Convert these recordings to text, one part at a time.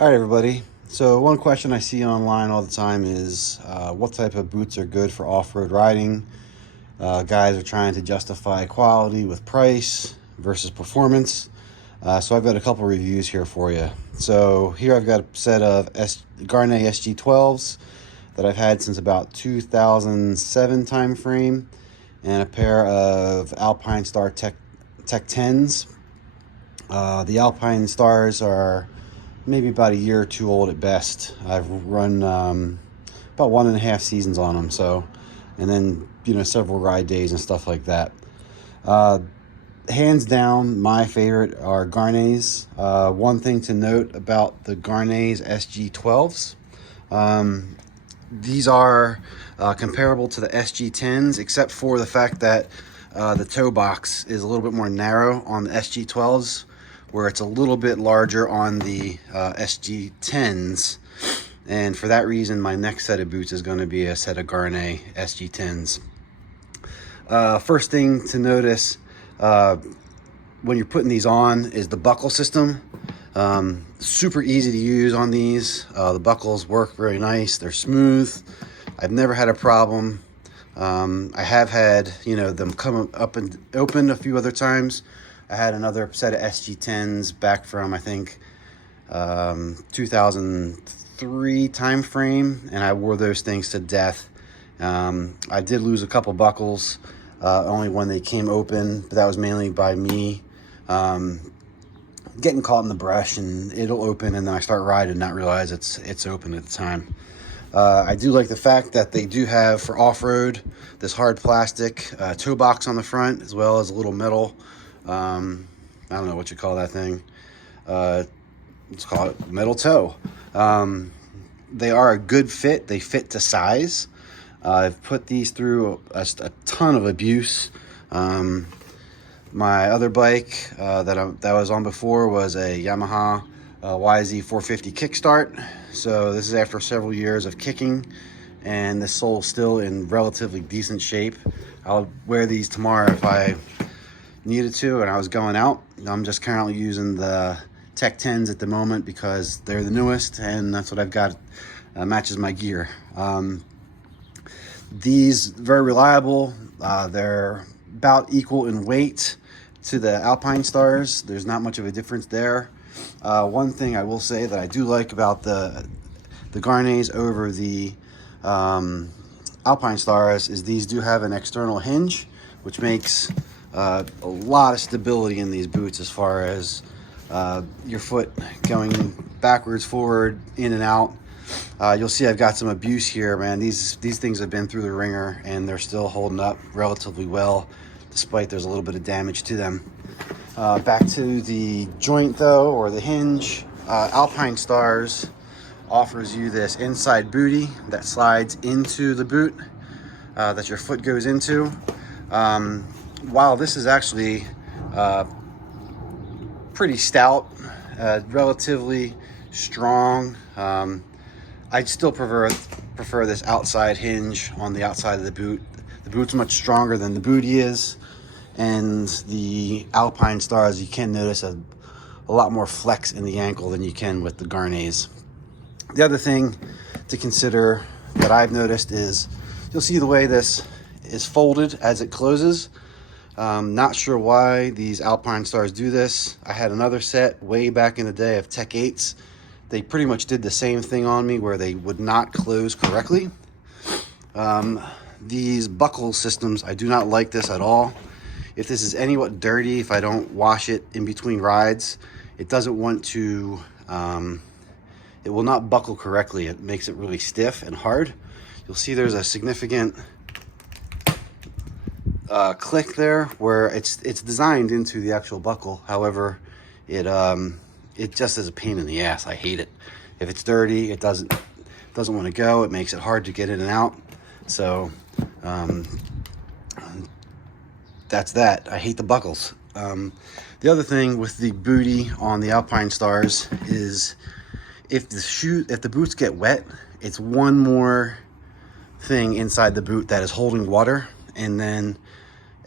All right, everybody. So one question I see online all the time is what type of boots are good for off-road riding? Guys are trying to justify quality with price versus performance. So I've got a couple reviews here for you. So here I've got a set of Gaerne SG12s that I've had since about 2007 time frame, and a pair of Alpinestar Tech10s. The Alpinestars are maybe about a year or two old at best. I've run about 1.5 seasons on them, so, and then several ride days and stuff like that. Hands down, my favorite are Gaerne's. One thing to note about the Gaerne's SG12s, these are comparable to the SG10s, except for the fact that the toe box is a little bit more narrow on the SG12s, where it's a little bit larger on the SG10s. And for that reason, my next set of boots is going to be a set of Gaerne SG10s. First thing to notice when you're putting these on is the buckle system. Super easy to use on these. The buckles work very nice. They're smooth. I've never had a problem. I have had them come up and open a few other times. I had another set of SG10s back from, I think, 2003 time frame, and I wore those things to death. I did lose a couple buckles, only when they came open, but that was mainly by me getting caught in the brush, and it'll open, and then I start riding and not realize it's open at the time. I do like the fact that they do have, for off-road, this hard plastic toe box on the front, as well as a little metal, I don't know what you call that thing. Let's call it metal toe. They are a good fit. They fit to size. I've put these through a ton of abuse. My other bike that I was on before was a Yamaha YZ450 kickstart. So this is after several years of kicking, and the sole's still in relatively decent shape. I'll wear these tomorrow if I needed to and I was going out. I'm just currently using the Tech10s at the moment because they're the newest, and that's what I've got. Matches my gear. These very reliable. They're about equal in weight to the Alpinestars. There's not much of a difference there. One thing I will say that I do like about the Gaerne's over the Alpinestars is these do have an external hinge, which makes a lot of stability in these boots as far as your foot going backwards, forward, in and out. You'll see I've got some abuse here, man. These things have been through the ringer, and they're still holding up relatively well, despite there's a little bit of damage to them. Back to the joint though, or the hinge. Alpinestars offers you this inside booty that slides into the boot that your foot goes into. While this is actually pretty stout, relatively strong, I'd still prefer this outside hinge on the outside of the boot. The boot's much stronger than the booty is, and the Alpinestars, you can notice a lot more flex in the ankle than you can with the Gaerne's. The other thing to consider that I've noticed is you'll see the way this is folded as it closes. Not sure why these Alpinestars do this. I had another set way back in the day of Tech10s. They pretty much did the same thing on me, where they would not close correctly. These buckle systems, I do not like this at all. If this is anywhat dirty, if I don't wash it in between rides, it doesn't want to, it will not buckle correctly. It makes it really stiff and hard. You'll see there's a significant click there where it's designed into the actual buckle. However, it just is a pain in the ass. I hate it. If it's dirty, it doesn't want to go. It makes it hard to get in and out. So that's that. I hate the buckles. The other thing with the booty on the Alpinestars is if the boots get wet, it's one more thing inside the boot that is holding water, and then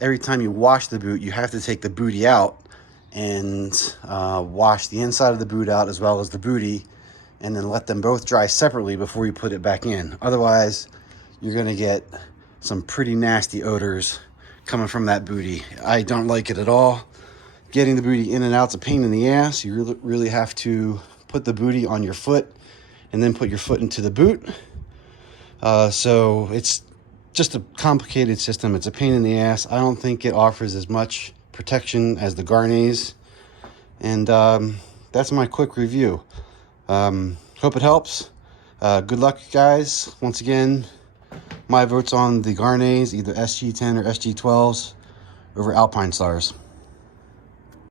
every time you wash the boot, you have to take the booty out and wash the inside of the boot out as well as the booty, and then let them both dry separately before you put it back in. Otherwise, you're gonna get some pretty nasty odors coming from that booty. I don't like it at all. Getting the booty in and out's a pain in the ass. You really have to put the booty on your foot and then put your foot into the boot. So it's just a complicated system. It's a pain in the ass. I don't think it offers as much protection as the Gaernes. And that's my quick review. Hope it helps. Good luck, guys. Once again, my vote's on the Gaernes, either SG10 or SG12s over Alpinestars.